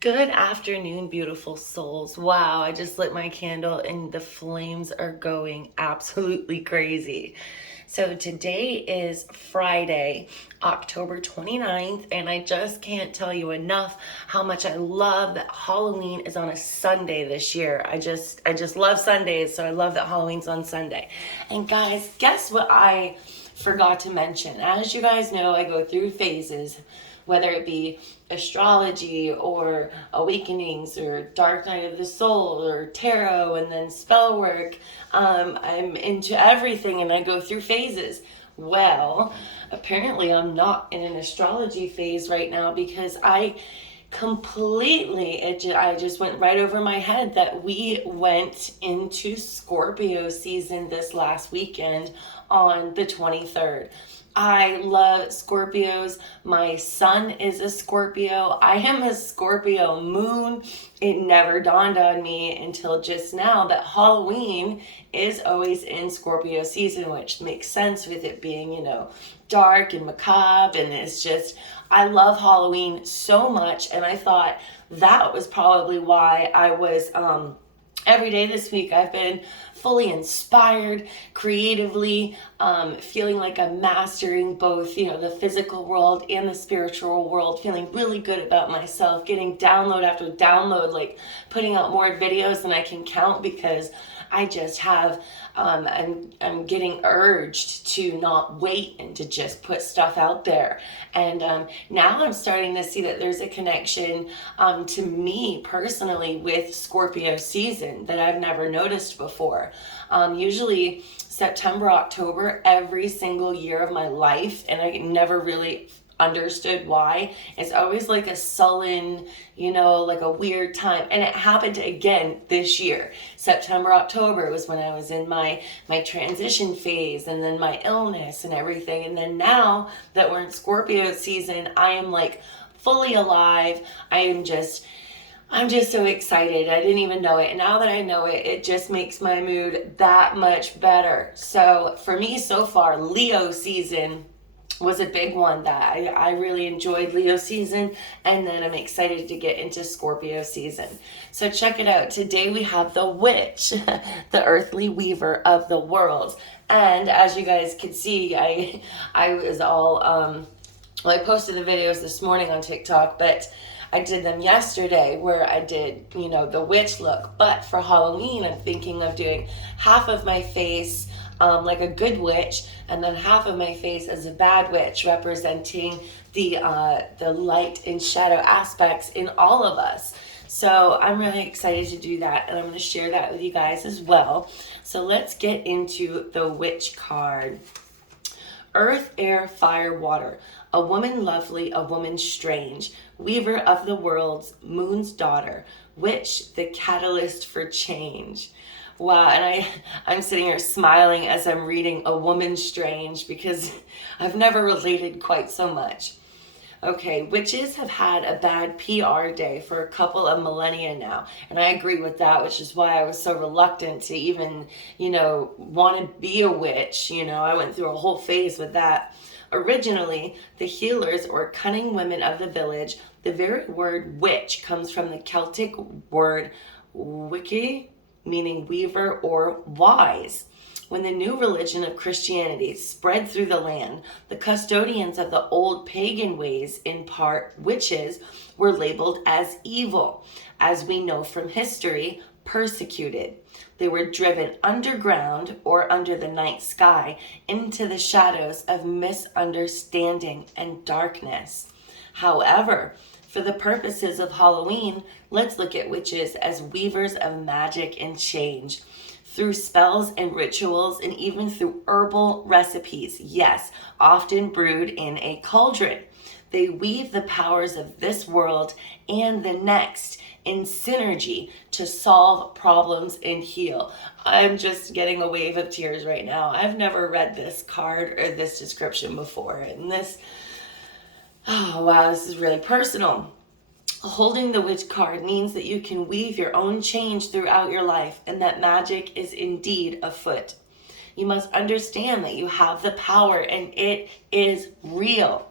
Good afternoon, beautiful souls. Wow, I just lit my candle and the flames are going absolutely crazy. So today is Friday, October 29th, and I just can't tell you enough how much I love that Halloween is on a Sunday this year. I just love Sundays, so I love that Halloween's on Sunday. And guys, guess what I forgot to mention? As you guys know, I go through phases, whether it be astrology or awakenings or dark night of the soul or tarot and then spell work. I'm into everything and I go through phases. Well, apparently I'm not in an astrology phase right now because I just went right over my head that we went into Scorpio season this last weekend on the 23rd. I love Scorpios. My son is a Scorpio. I am a Scorpio moon. It never dawned on me until just now that Halloween is always in Scorpio season, which makes sense with it being, dark and macabre. And it's just, I love Halloween so much. And I thought that was probably why I was, every day this week I've been fully inspired creatively, feeling like I'm mastering both, the physical world and the spiritual world, feeling really good about myself, getting download after download, like putting out more videos than I can count because I just have, I'm getting urged to not wait and to just put stuff out there. And now I'm starting to see that there's a connection to me personally with Scorpio season that I've never noticed before. Usually September, October, every single year of my life, and I never really understood why. It's always like a sullen, like a weird time. And it happened again this year. September, October was when I was in my transition phase and then my illness and everything. And then now that we're in Scorpio season, I am like fully alive. I'm just so excited. I didn't even know it. And now that I know it, it just makes my mood that much better. So for me so far, Leo season was a big one that I really enjoyed Leo season, and then I'm excited to get into Scorpio season. So check it out. Today we have the witch, the earthly weaver of the world. And as you guys can see, I was all, I posted the videos this morning on TikTok, but I did them yesterday where I did, the witch look. But for Halloween, I'm thinking of doing half of my face like a good witch, and then half of my face as a bad witch, representing the light and shadow aspects in all of us. So I'm really excited to do that, and I'm going to share that with you guys as well. So let's get into the witch card. Earth, air, fire, water. A woman lovely, a woman strange. Weaver of the worlds, moon's daughter. Witch, the catalyst for change. Wow, and I'm sitting here smiling as I'm reading A Woman Strange because I've never related quite so much. Okay, witches have had a bad PR day for a couple of millennia now, and I agree with that, which is why I was so reluctant to even, want to be a witch. I went through a whole phase with that. Originally, the healers or cunning women of the village, the very word witch comes from the Celtic word wiki, meaning weaver or wise. When the new religion of Christianity spread through the land, the custodians of the old pagan ways, in part witches, were labeled as evil. As we know from history, persecuted. They were driven underground or under the night sky into the shadows of misunderstanding and darkness. However, for the purposes of Halloween, let's look at witches as weavers of magic and change. Through spells and rituals, and even through herbal recipes, yes, often brewed in a cauldron. They weave the powers of this world and the next in synergy to solve problems and heal. I'm just getting a wave of tears right now. I've never read this card or this description before, and oh wow, this is really personal. Holding the witch card means that you can weave your own change throughout your life and that magic is indeed afoot. You must understand that you have the power and it is real.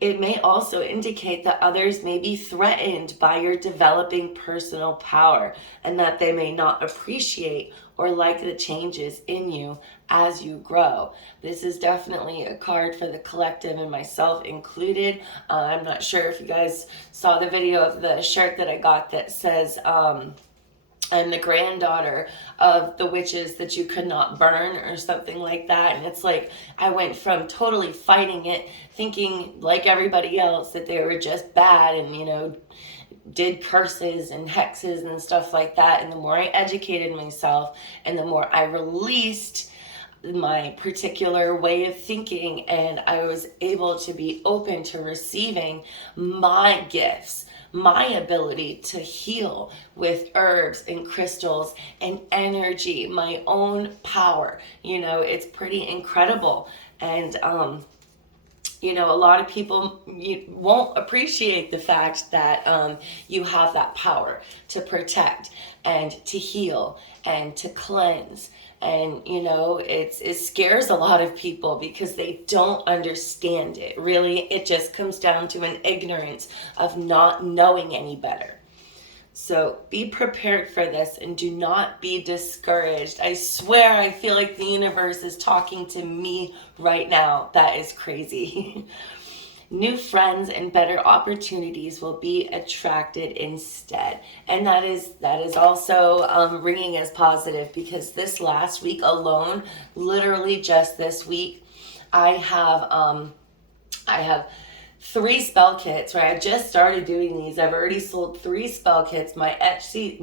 It may also indicate that others may be threatened by your developing personal power and that they may not appreciate or like the changes in you as you grow. This is definitely a card for the collective and myself included. I'm not sure if you guys saw the video of the shirt that I got that says, I'm the granddaughter of the witches that you could not burn, or something like that. And it's like, I went from totally fighting it, thinking like everybody else that they were just bad and, you know, did curses and hexes and stuff like that. And the more I educated myself and the more I released my particular way of thinking, and I was able to be open to receiving my gifts, my ability to heal with herbs and crystals and energy, my own power. You know, it's pretty incredible. And you know, a lot of people won't appreciate the fact that you have that power to protect and to heal and to cleanse. And, you know, it scares a lot of people because they don't understand it. Really, it just comes down to an ignorance of not knowing any better. So be prepared for this and do not be discouraged. I swear, I feel like the universe is talking to me right now. That is crazy. New friends and better opportunities will be attracted instead. And that is also ringing as positive, because this last week alone, literally just this week, I have 3 spell kits, right? I just started doing these. I've already sold 3 spell kits. My Etsy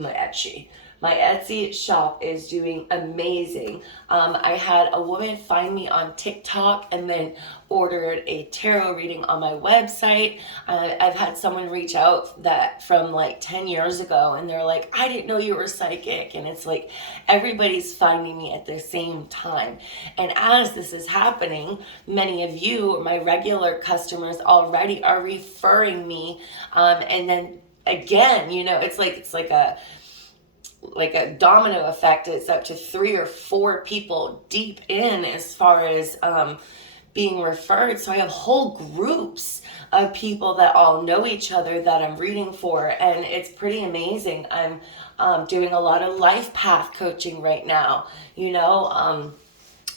shop is doing amazing. I had a woman find me on TikTok and then ordered a tarot reading on my website. I've had someone reach out that from like 10 years ago, and they're like, I didn't know you were psychic. And it's like, everybody's finding me at the same time. And as this is happening, many of you, my regular customers, already are referring me. And then again, you know, it's like a domino effect. It's up to 3 or 4 people deep in as far as being referred. So I have whole groups of people that all know each other that I'm reading for, and it's pretty amazing. I'm doing a lot of life path coaching right now. You know,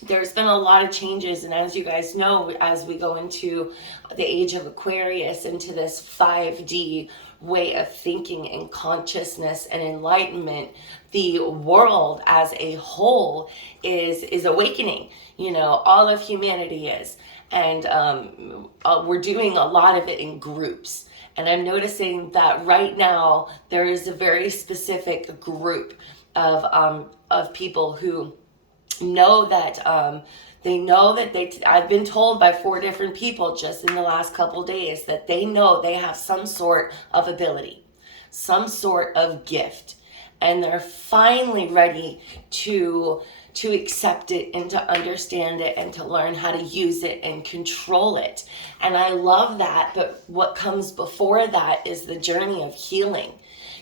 there's been a lot of changes, and as you guys know, as we go into the age of Aquarius, into this 5D way of thinking and consciousness and enlightenment, the world as a whole is awakening. You know, all of humanity is, and we're doing a lot of it in groups. And I'm noticing that right now there is a very specific group of people who know that I've been told by 4 different people just in the last couple days that they know they have some sort of ability, some sort of gift, and they're finally ready to accept it and to understand it and to learn how to use it and control it. And I love that, but what comes before that is the journey of healing.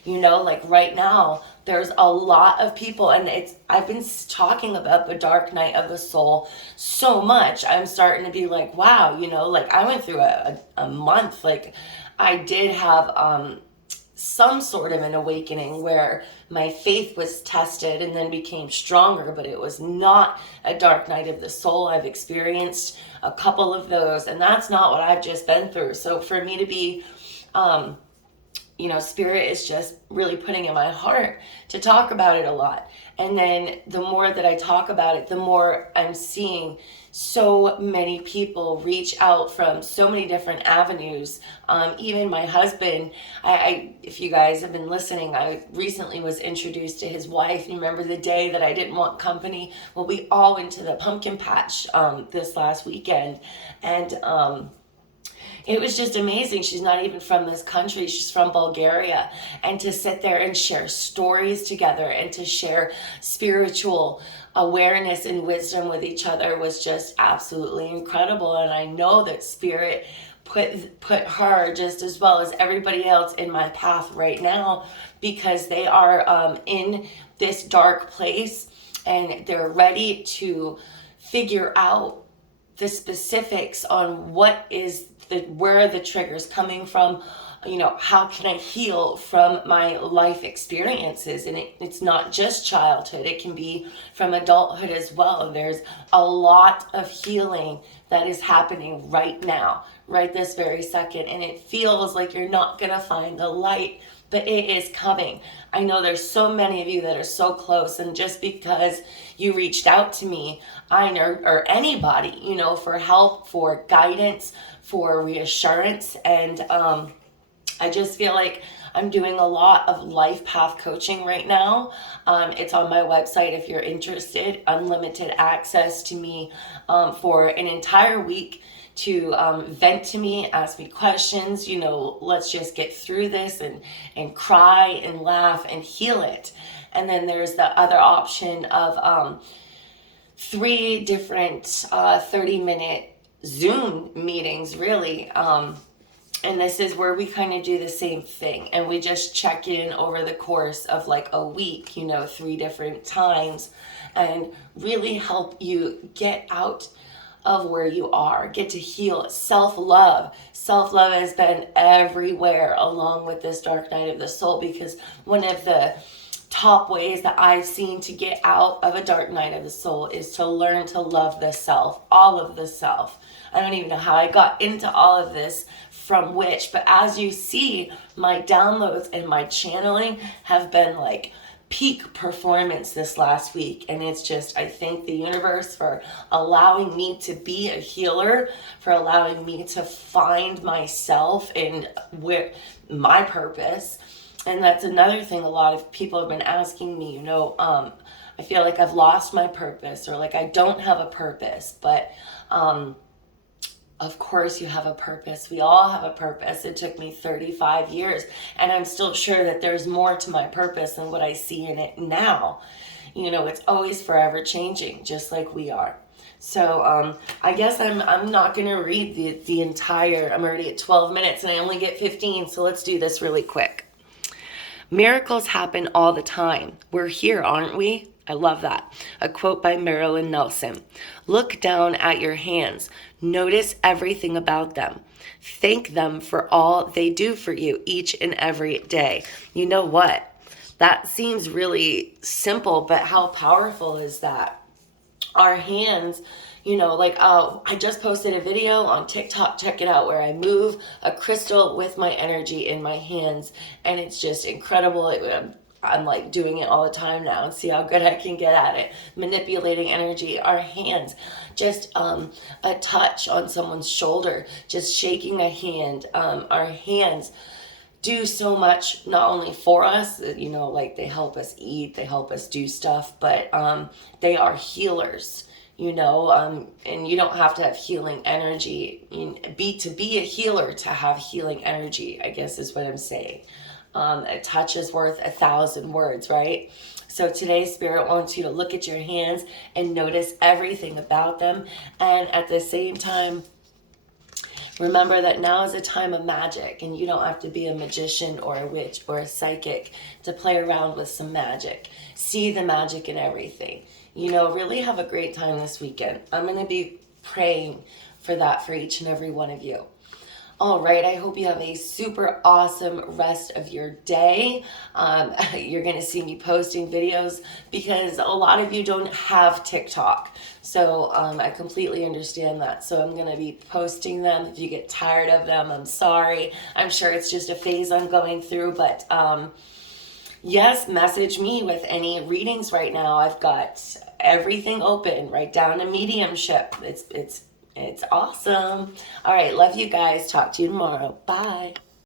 You know, like right now, there's a lot of people, and I've been talking about the dark night of the soul so much. I'm starting to be like, wow, you know, like I went through a month, like I did have some sort of an awakening where my faith was tested and then became stronger, but it was not a dark night of the soul. I've experienced a couple of those, and that's not what I've just been through. So for me to be, you know, Spirit is just really putting in my heart to talk about it a lot. And then the more that I talk about it, the more I'm seeing so many people reach out from so many different avenues. Even my husband, if you guys have been listening, I recently was introduced to his wife. You remember the day that I didn't want company? Well, we all went to the pumpkin patch this last weekend. And it was just amazing. She's not even from this country. She's from Bulgaria. And to sit there and share stories together and to share spiritual awareness and wisdom with each other was just absolutely incredible. And I know that Spirit put her just as well as everybody else in my path right now, because they are in this dark place and they're ready to figure out the specifics on what is where are the triggers coming from? How can I heal from my life experiences? And it's not just childhood, it can be from adulthood as well. There's a lot of healing that is happening right now, right this very second, and it feels like you're not gonna find the light, but it is coming. I know there's so many of you that are so close, and just because you reached out to me, or anybody, for help, for guidance, for reassurance, and I just feel like I'm doing a lot of life path coaching right now. It's on my website if you're interested. Unlimited access to me for an entire week to vent to me, ask me questions. Let's just get through this and cry and laugh and heal it. And then there's the other option of 3 different 30-minute Zoom meetings, really. And this is where we kind of do the same thing. And we just check in over the course of like a week, 3 different times, and really help you get out of where you are, get to heal. Self-love. Self-love has been everywhere along with this dark night of the soul, because one of the top ways that I've seen to get out of a dark night of the soul is to learn to love the self, all of the self. I don't even know how I got into all of this from which, but as you see, my downloads and my channeling have been like peak performance this last week. And it's just, I thank the universe for allowing me to be a healer, for allowing me to find myself and where my purpose. And that's another thing a lot of people have been asking me, I feel like I've lost my purpose, or like I don't have a purpose, but of course you have a purpose. We all have a purpose. It took me 35 years, and I'm still sure that there's more to my purpose than what I see in it now. It's always forever changing, just like we are. So I guess I'm not going to read the entire, I'm already at 12 minutes and I only get 15, so let's do this really quick. Miracles happen all the time. We're here, aren't we? I love that. A quote by Marilyn Nelson. Look down at your hands. Notice everything about them. Thank them for all they do for you each and every day. You know what? That seems really simple, but how powerful is that? Our hands, I just posted a video on TikTok, check it out, where I move a crystal with my energy in my hands, and it's just incredible. I'm like doing it all the time now, and see how good I can get at it. Manipulating energy, our hands, just a touch on someone's shoulder, just shaking a hand. Our hands do so much, not only for us, like they help us eat, they help us do stuff, but they are healers. And you don't have to have healing energy. To be a healer, to have healing energy, I guess is what I'm saying. A touch is worth 1,000 words, right? So today, Spirit wants you to look at your hands and notice everything about them. And at the same time, remember that now is a time of magic, and you don't have to be a magician or a witch or a psychic to play around with some magic. See the magic in everything. Really have a great time this weekend. I'm going to be praying for that for each and every one of you. All right, I hope you have a super awesome rest of your day. You're going to see me posting videos because a lot of you don't have TikTok. So I completely understand that. So I'm going to be posting them. If you get tired of them, I'm sorry. I'm sure it's just a phase I'm going through. But yes, message me with any readings right now. I've got everything open right down to mediumship. It's awesome. All right. Love you guys. Talk to you tomorrow. Bye.